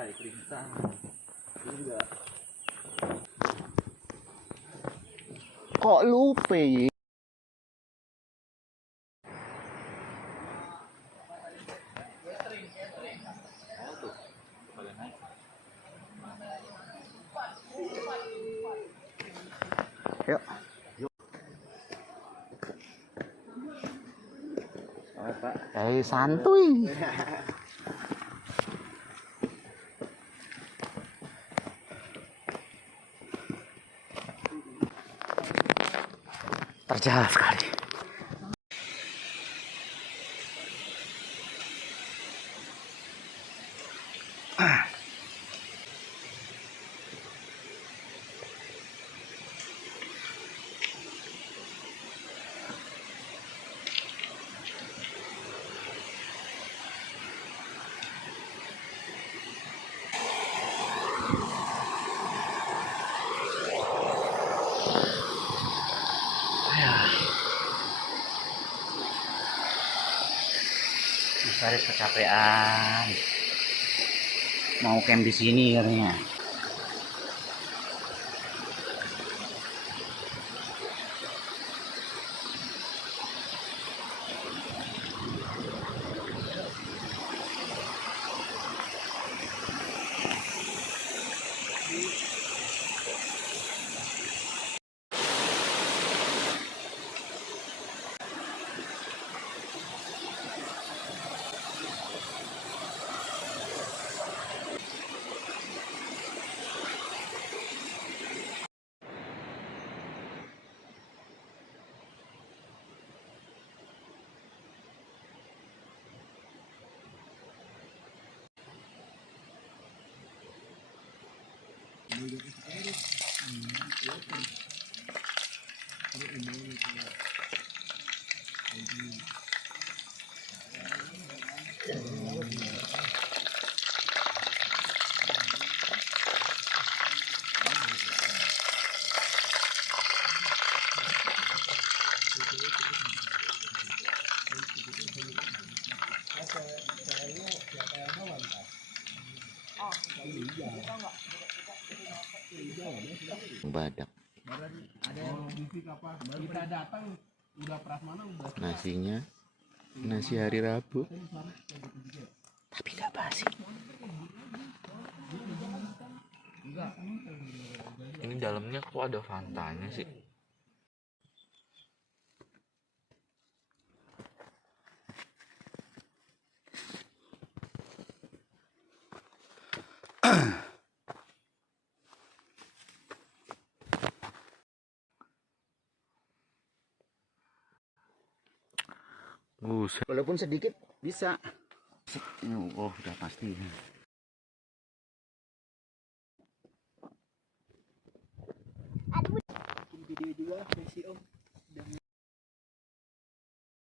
Hai, keringetan. Enggak. Kok lupa ya? Yuk. Oh, Pak. Santuy. Terjal sekali. Faris kecapean. Mau camp di sini katanya. Badak. Nasinya nasi hari Rabu. Tapi gak basi. Ini dalamnya kok ada fantanya sih? Walaupun sedikit bisa. Oh, udah pasti. Aduh. Video juga, si Om.